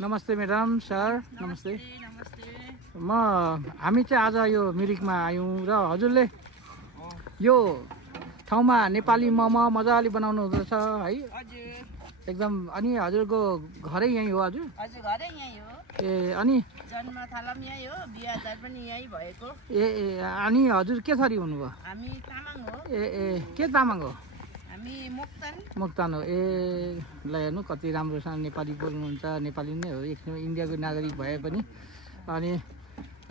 नमस्ते madam sir नमस्ते नमस्ते। हामी चाहिँ आज यो मिरिकमा आयौँ र हजुरले यो ठाउँमा नेपाली मोमो मजाले बनाउनु हुँदछ है हजुर एकदम अनि हजुरको घरै यही हो हजुर हजुर घरै यही हो ए अनि जन्म थालम यही हो बिहा पनि यही भएको ए ए अनि हजुर के थरी हुनुभयो हामी तामाङ हो ए ए के तामाङ हो हामी मोक्तान हो ए ल हेर्नु कति राम्रोसँग नेपाली बोल्नुहुन्छ नेपाली नै हो एक इन्डियाको नागरिक भए पनि अनि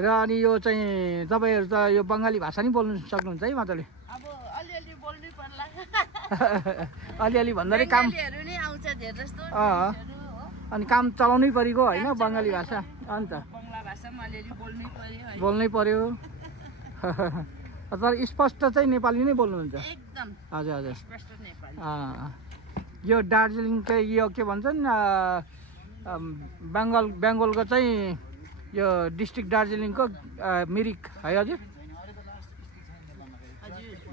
अनि यो चाहिँ तपाईँहरू त यो बङ्गाली भाषा नि बोल्नु सक्नुहुन्छ है मजाले अब अलिअलि बोल्नै पर्ला अलिअलि भन्दाखेरि काम नै आउँछ धेरै जस्तो अनि काम चलाउनै परेको होइन बङ्गाली भाषा अन्त बङ्गला भाषा पनि अलिअलि बोल्नै पर्यो तर स्पष्ट चाहिँ नेपाली नै बोल्नुहुन्छ एकदम हजुर हजुर स्पष्ट नेपाली यो दार्जिलिङकै यो के भन्छन् बेङ्गलको चाहिँ यो डिस्ट्रिक्ट दार्जिलिङको मिरिक है हजुर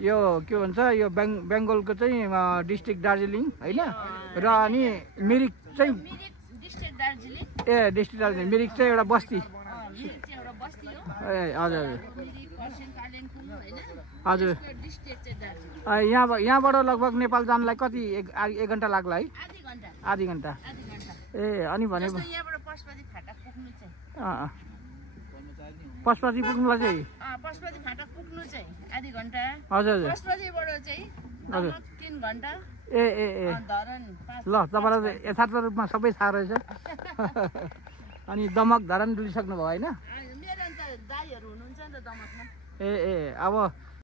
यो के भन्छ यो बेङ्गलको चाहिँ डिस्ट्रिक्ट दार्जिलिङ होइन र अनि मिरिक चाहिँ ए डिस्ट्रिक्ट दार्जिलिङ मिरिक चाहिँ एउटा बस्ती ए हजुर हजुर यहाँबाट लगभग नेपाल जानलाई कति एक घन्टा लाग्ला है आधी घन्टा ए अनि भनेको पशुपति पुग्नुलाई चाहिँ पशुपति फाटक पुग्नु चाहिँ आधी घन्टा हजुर हजुर पशुपतिबाट चाहिँ 3 घन्टा ए ए ए धरन ल तपाईँलाई यथार्थ रूपमा सबै थाहा रहेछ अनि दमक धरन डुलिसक्नु भयो होइन मेरो अन्त दाइहरू हुनुहुन्छ नि त दमकमा ए ए अब